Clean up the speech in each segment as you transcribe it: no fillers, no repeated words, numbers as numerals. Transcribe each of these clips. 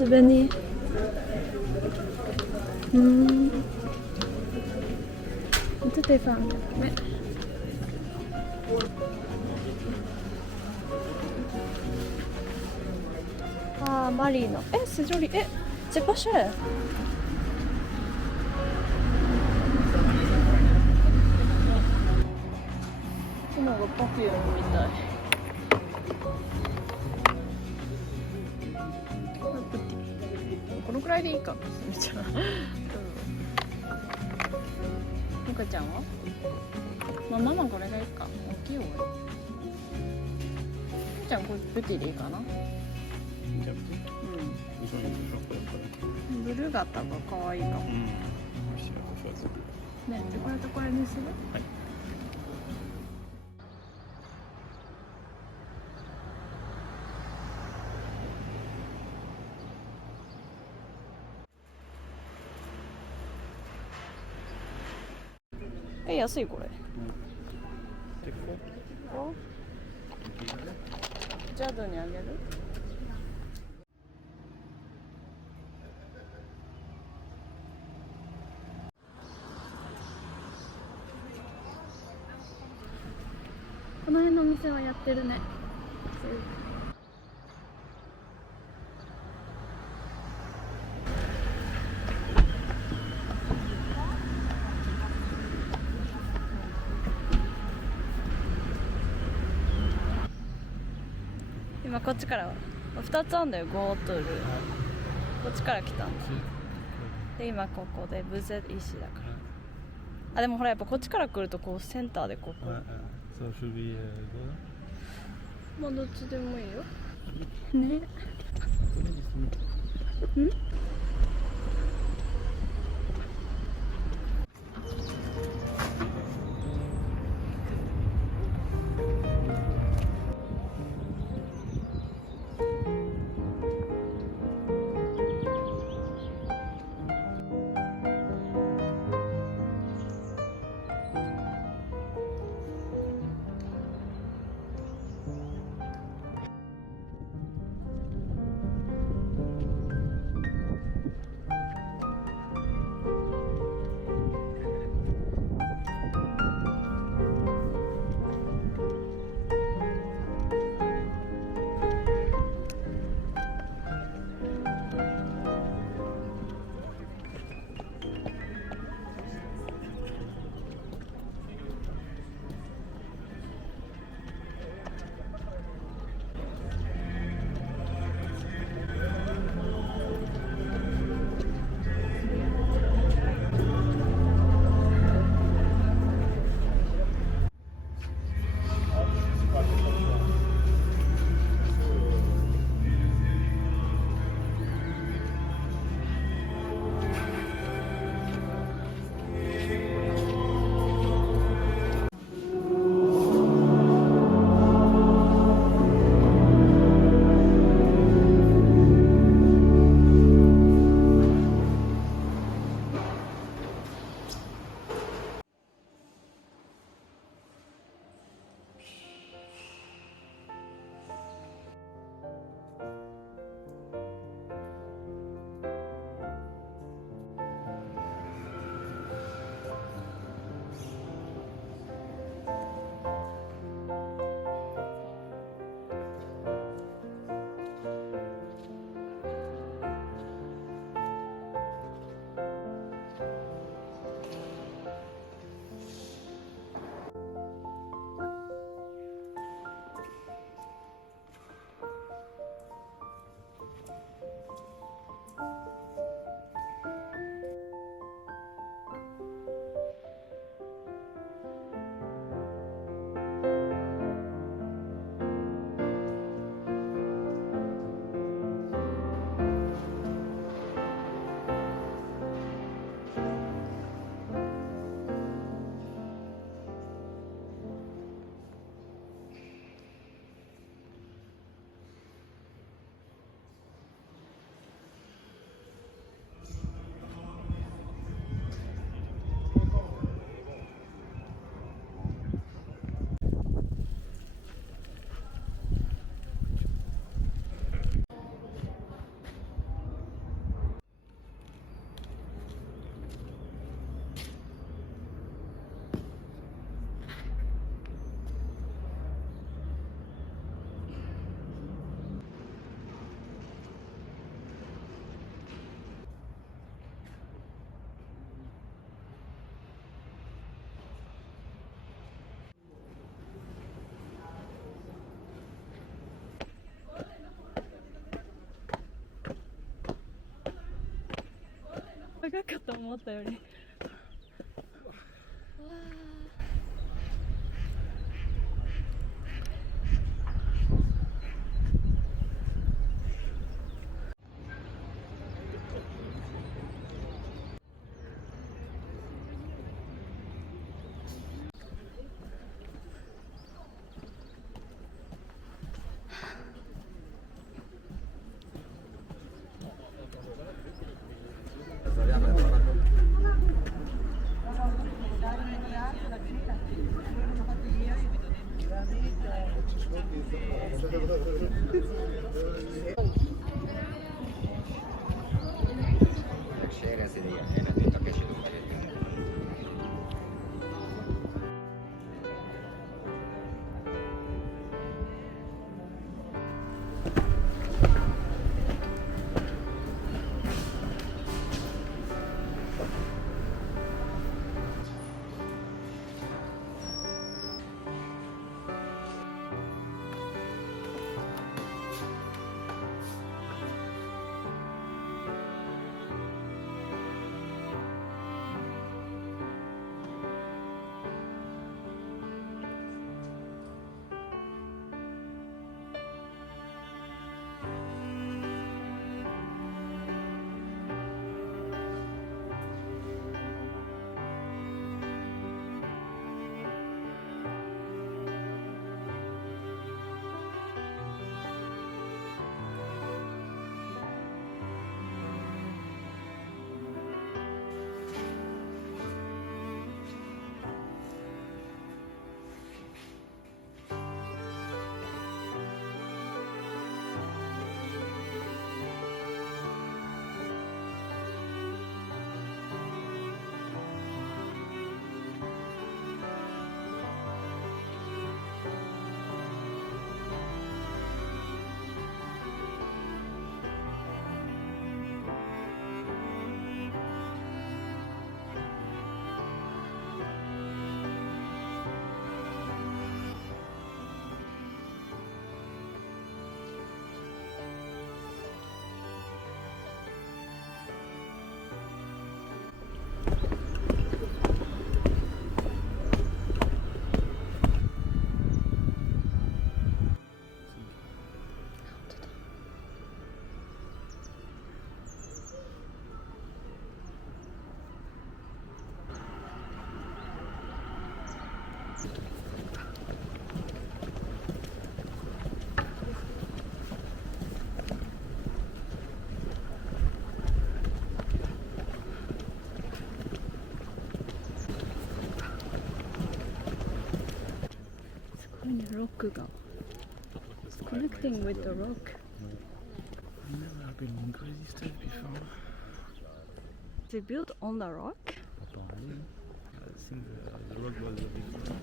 souvenir. Tout est fermé. Mais... Ah, Marino. C'est joli. C'est pas cher.このパフュームみたい。このくらいでいいかみちゃん。ゆかちゃんは？まあママこれがいいか。大きい方がいい。ゆかちゃんこれプティでいいかな。ブルー型が可愛いかも。ね、じゃこれとこれにする？はい。安いこれ。ジャドにあげる？この辺のお店はやってるね。今こっちから2つあんだよ。ゴートゥール、こっちから来たんだ。で今ここでブゼ石だから。あ、でもほらやっぱこっちから来るとこうセンターでここ。まあどっちでもいいよ。ね。ん長かった思ったより。うわロックが connecting with the rock. I've never been in crazy state before. Is it built on the rock? Apparently, I think the rock was before.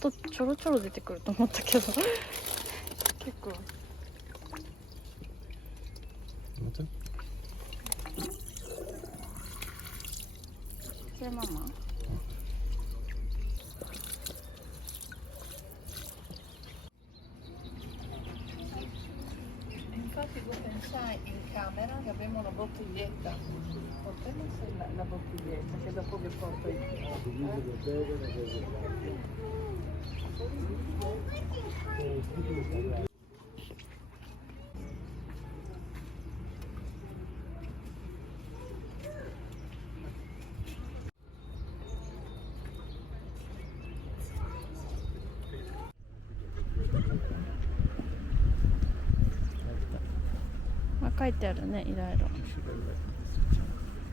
とちょろちょろ出てくると思ったけど結構それママInfatti tu pensai in camera che abbiamo una bottiglietta. Portiamo la bottiglietta che dopo che porto io. Eh? 書いてあるね、いろいろ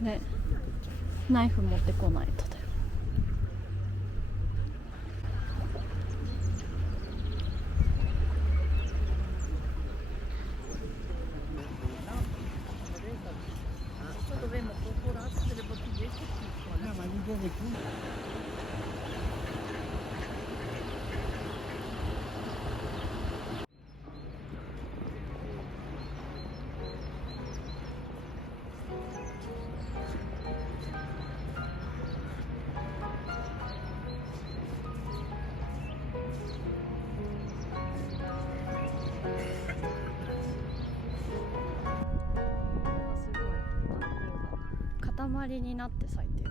ね。ナイフ持ってこないとだよ。塊になって咲いてる。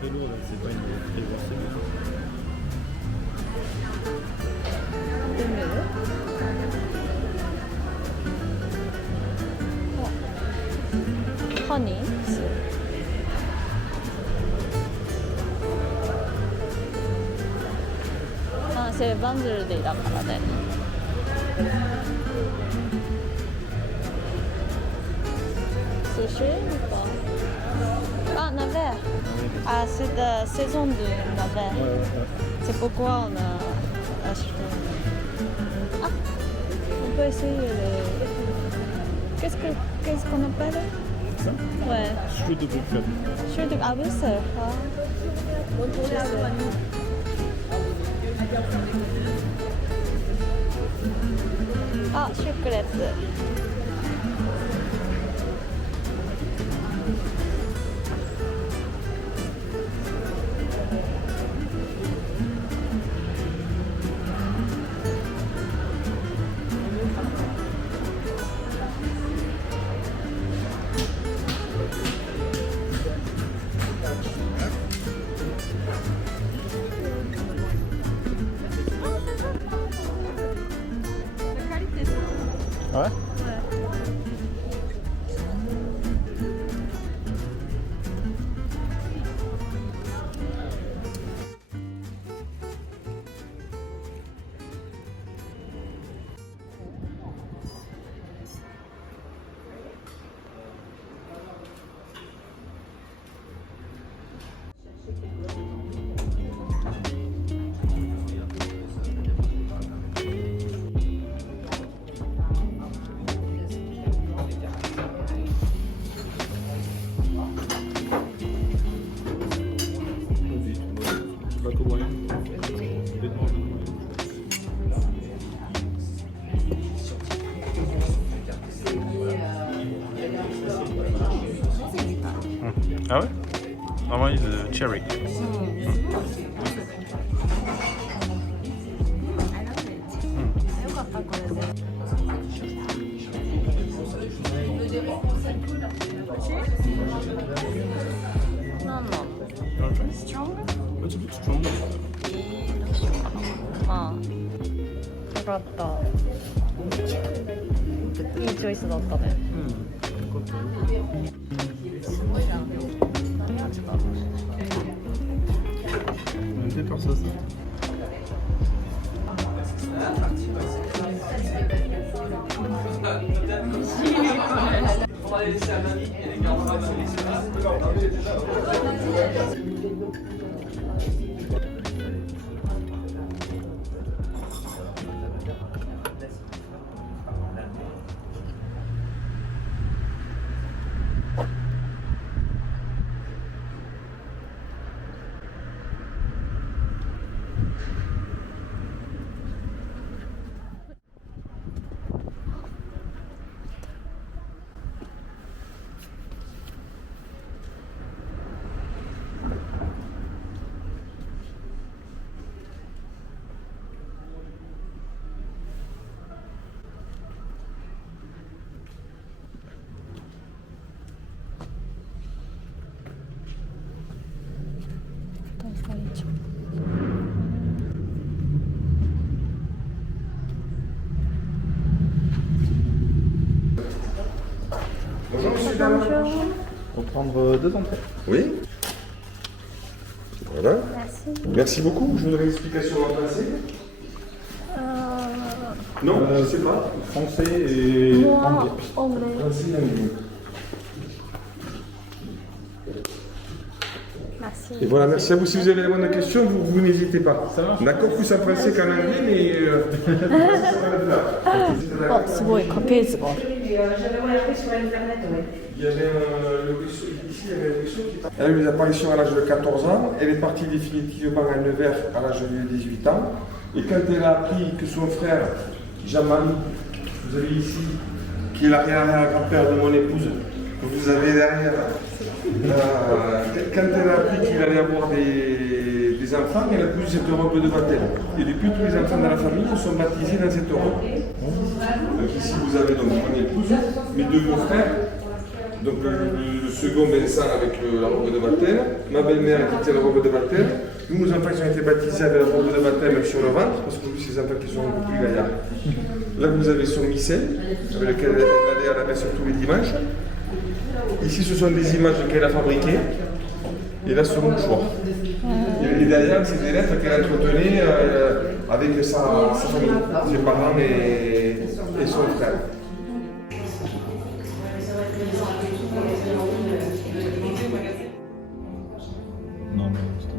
peu lourde, c'est pas une très grosse semelle. で見る？あ、ハニー？あ、それバンズルディだからね。Séché ou pas? Ah, navet. Ah, c'est de saison de navet. C'est pourquoi on a acheté. Ah, on peut essayer les... Qu'est-ce qu'on appelle? Ça? Ouais. Cheveux de boucle. Cheveux de... Ah oui, c'est ça. Ah, chocolate. Ouais? Ouais. Ah ouais? Ah ouais, the cherry. よかったこれで。なんなの？ Stronger? It's a bit strong. どうしようかな。まあ、よかった。いいチョイスだったね。すごいな。Peut-être par ça. Bonjour monsieur, dame. On va prendre 2 entrées. Oui. Voilà. Merci beaucoup. Je voudrais une explication en français. Non, je ne sais pas. Français et anglais. Français et anglais. Merci. Et voilà, merci à vous. Si vous avez la moindre question, vous n'hésitez pas. D'accord, plus en français qu'en anglais, mais ça va être là. あ、すごい家系図がある。 Il y avait le ruisseau, ici, il y avait un ruisseau qui... Elle a eu des apparitions à l'âge de 14 ans. Elle est partie définitivement à Nevers à l'âge de 18 ans. Et quand elle a appris que son frère, Jean-Marie, vous avez ici, qui est l'arrière-grand-père de mon épouse, que vous avez derrière, quand elle a appris qu'il allait avoir des enfants, elle a pris cette robe de baptême. Et depuis, tous les enfants de la famille sont baptisés dans cette robe. Donc ici, vous avez donc mon épouse, mes 2 beaux-frères. Donc le second Vincent avec la robe de baptême, ma belle-mère qui tient la robe de baptême. Nous, nos enfants qui ont été baptisés avec la robe de baptême sur le ventre, parce que vous, ces enfants qui sont un peu plus gaillards. Là, vous avez son missel, avec lequel elle allait à la messe tous les dimanches. Ici, ce sont des images qu'elle a fabriquées. Et là, son mouchoir. Et derrière, c'est des lettres qu'elle entretenait avec sa famille, ses parents et son frère. Non, mais stop.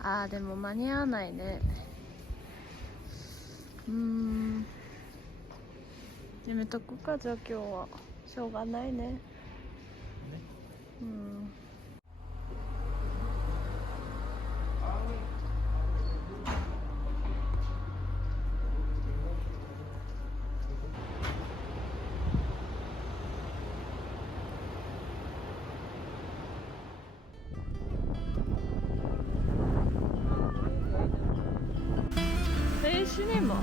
あーでも間に合わないね。やめとくか、じゃあ今日はしょうがないね。シネマ